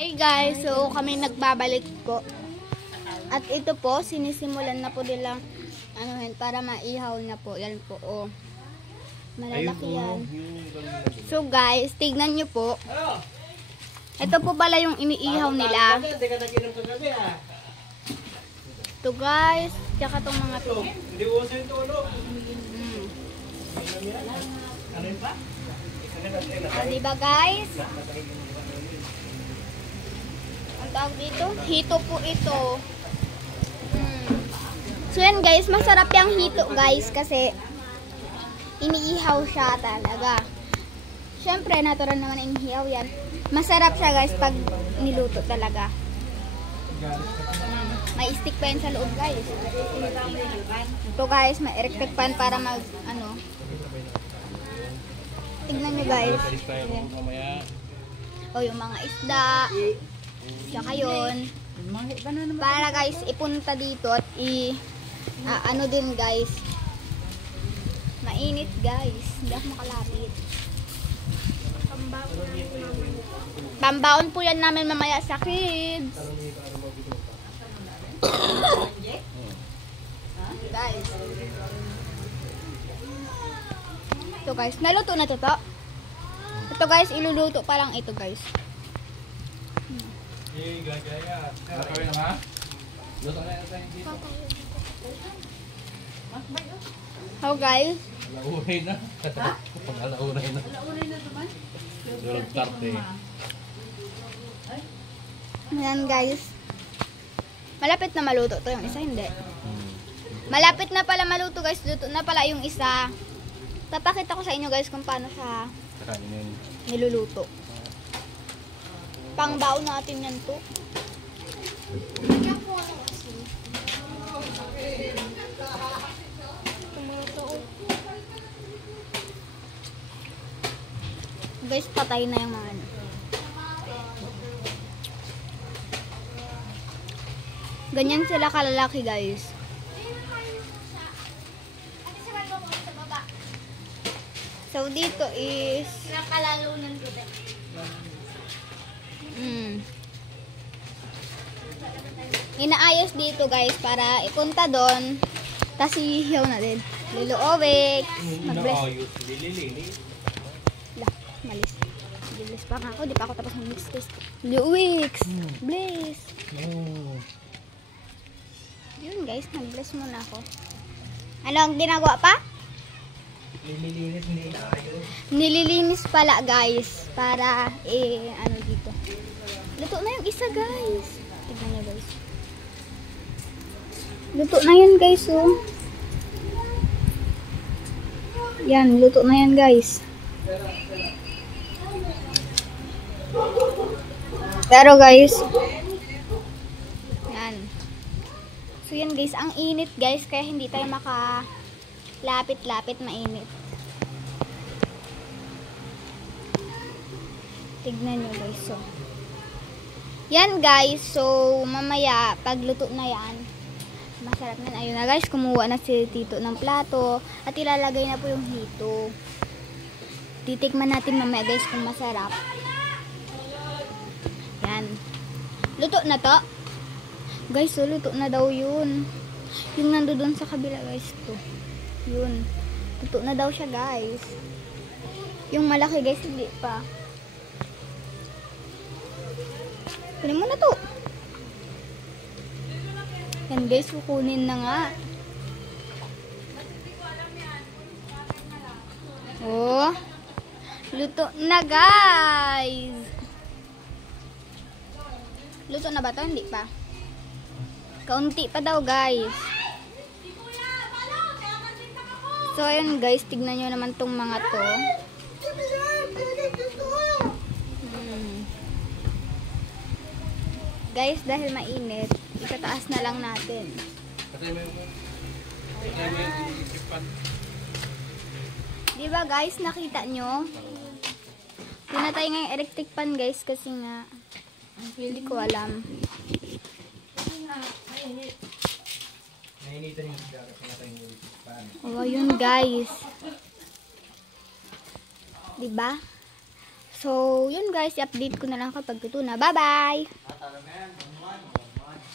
Hey guys, so kami nagbabalik po. At ito po, sinisimulan na po nila para maihaw na po. Yan po, oh. Malalaki yan. So guys, tignan nyo po. Ito po pala yung iniihaw nila. Ito guys, tsaka itong mga to. Diba guys? Ang tawag dito? Hito po ito. So yan guys, masarap yung hito guys kasi iniihaw siya talaga. Syempre, natural naman iniihaw yan. Masarap siya guys pag niluto talaga. May stick pa yan sa loob guys. Ito guys, may electric pan para mag tignan nyo guys. O yung mga isda. Tsaka yun. Para guys, ipunta dito at ano din guys. Mainit guys. Hindi ako makalapit. Pambaon po yan namin mamaya sa kids. Guys. Ito guys, naluto na to. Ito guys, iluluto pa lang ito guys. How guys? Alaunay na. Pag-alaunay na. Alaunay na naman. Durog tarte. Ayan guys. Malapit na maluto to, yung isa hindi. Malapit na pala maluto guys. Luto na pala yung isa. Papakita ko sa inyo guys kung paano siya niluluto. Pangbaon natin yan to. Guys, patay na yung mga ano. Ganyan sila kalalaki guys. So dito is nakalalunan ko din. Inaayos dito guys para ipunta doon. Tapos ihihaw na din. Liluowik. Mag-bless. Malis. Bless pa nga ako. Di pa ako tapos mag-mix test. Liluowik. Bless. Yun guys. Nag-bless muna ako. Ano ang ginagawa pa? Nililinis pala guys. Para ano dito. Luto na yung isa guys. Tignan nyo guys. Luto na yan guys oh. Yan, luto na yan guys. Pero guys, yan. So yan guys, ang init guys, kaya hindi tayo makalapit-lapit, mainit. Tignan nyo guys. So yan guys, so mamaya pagluto na yan, masarap na. Ayun na guys, kumuha na si Tito ng plato at ilalagay na po yung hito. Titikman natin mamaya guys kung masarap. Yan. Luto na to. Guys, so luto na daw yun. Yung nandoon sa kabila guys to. Yun. Luto na daw siya guys. Yung malaki guys, hindi pa. Kunin mo na to. Yan guys, kukunin na nga. Oh. Luto na guys. Luto na ba to? Hindi pa. Kaunti pa daw guys. So ayun guys, tignan nyo naman tong mga to. Guys, dahil mainit, itataas na lang natin. Diba guys, nakita nyo? Pinatay nga yung electric pan guys kasi nga hindi ko alam. Oh, yun guys. Diba? So, yun guys, i-update ko na lang kapag ito na. Bye-bye!